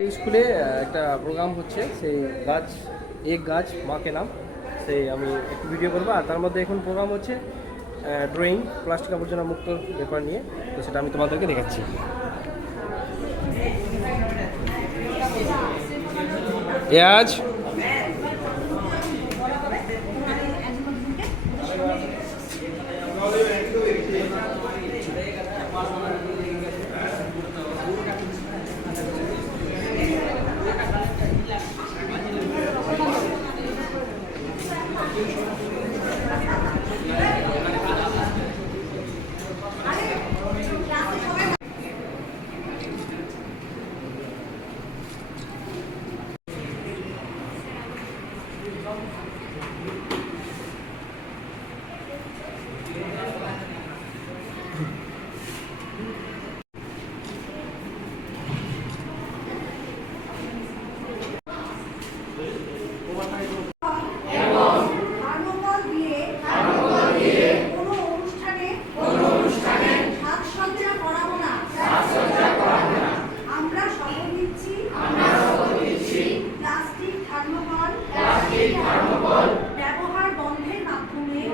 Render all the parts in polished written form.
স্কুলে একটা প্রোগ্রাম হচ্ছে, সেই গাছ এক গাছ মাকে নাম, সেই আমি একটু ভিডিও করবো। আর তার মধ্যে এখন প্রোগ্রাম হচ্ছে ড্রয়িং প্লাস্টিক আবর্জনা মুক্ত ব্যাপার নিয়ে, তো সেটা আমি তোমাদেরকে দেখাচ্ছি। আজ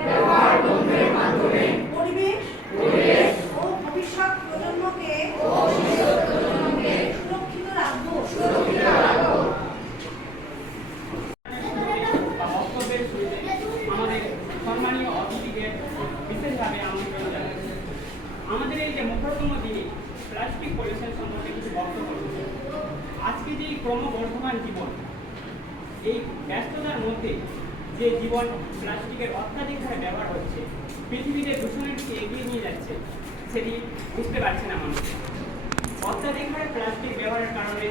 ব্যবহার বন্ধের মাধ্যমে পরিবেশ ও ভবিষ্যৎ প্রজন্মকে সুরক্ষিত রাখবো। আমাদের সম্মানীয় অতিথিকে বিশেষভাবে আমন্ত্রণ জানাচ্ছি। আমাদের এই যে মুখ্যতম দিনে প্লাস্টিক পলিউশন সম্বন্ধে কিছু বক্তব্য রয়েছে। আজকে যে ক্রমবর্ধমান জীবন, এই ব্যস্ততার মধ্যে যে জীবন প্লাস্টিকের অত্যাধিক হারে ব্যবহার হচ্ছে, পৃথিবীতে দূষণের দিকে এগিয়ে নিয়ে যাচ্ছে, সেটি বুঝতে পারছে না মানুষ। অত্যাধিক হারে প্লাস্টিক ব্যবহারের কারণে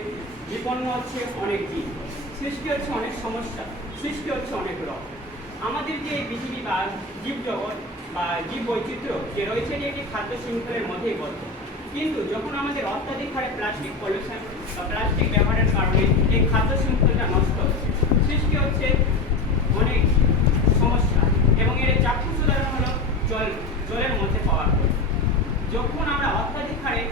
বিপন্ন হচ্ছে অনেক জীব, সৃষ্টি হচ্ছে অনেক সমস্যা, সৃষ্টি হচ্ছে অনেক রোগ। আমাদের যে পৃথিবী বা জীবজগৎ বা জীব বৈচিত্র্য যে রয়েছে, এটি একটি খাদ্য শৃঙ্খলের মধ্যেই বদ্ধ। কিন্তু যখন আমাদের অত্যাধিক হারে প্লাস্টিক পলিউশন বা প্লাস্টিক ব্যবহারের কারণে এই খাদ্য শৃঙ্খলটা নষ্ট হচ্ছে, সৃষ্টি হচ্ছে অনেক সমস্যা। এবং এর চাক্ষুষ উদাহরণ হলো জলের মধ্যে পাওয়া। যখন আমরা অত্যাধিক হারে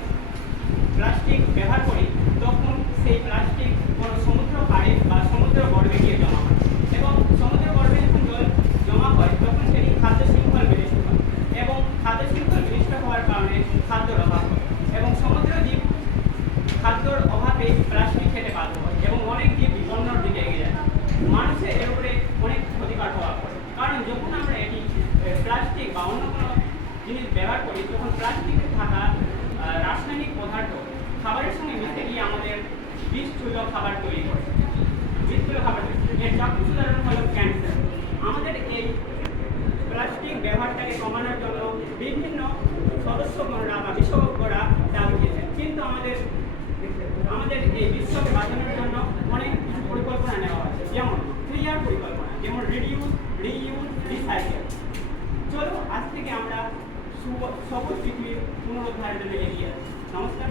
প্লাস্টিক ব্যবহার করি, তখন সেই প্লাস্টিক কোনো সমুদ্র পাড়ে বা সমুদ্র গর্ভে গিয়ে জমা হয়, এবং সমুদ্র গর্ভে যখন জল জমা হয় তখন সেটি খাদ্য শৃঙ্খল বিনষ্ট হয়, এবং খাদ্য শৃঙ্খল বিনষ্ট হওয়ার কারণে খাদ্যর অভাব হয়, এবং সমুদ্র জীব খাদ্যর অভাবে প্লাস্টিক খেতে বাধ্য হয়, এবং অনেক জীব বিপন্নর দিকে এগিয়ে যায়। মানুষের এর উপরে অনেক ক্ষতিকর প্রভাব পড়ে, কারণ যখন আমরা এটি প্লাস্টিক বা অন্য কোনো জিনিস ব্যবহার করি, তখন প্লাস্টিকে থাকা রাসায়নিক পদার্থ খাবারের সঙ্গে মিশে গিয়ে আমাদের বিষতুল্য খাবার তৈরি করে। বিষতুল্য খাবার এর চাক্ষুষ উদাহরণ হলো ক্যান্সার। আমাদের এই প্লাস্টিক ব্যবহারটাকে কমানোর জন্য বিভিন্ন সদস্যগণরা বা বিশেষজ্ঞরা দাবি দিয়েছেন, কিন্তু আমাদের এই বিশ্বকে বাঁচানোর জন্য অনেক কিছু পরিকল্পনা নেওয়া হয়েছে, যেমন 3R পরিকল্পনা, যেমন রিডিউস, রিইউজ, রিসাইকেল। চলো আজ থেকে আমরা সবুজ পৃথিবীর পুনরুদ্ধারের জন্য এগিয়ে আসি। নমস্কার।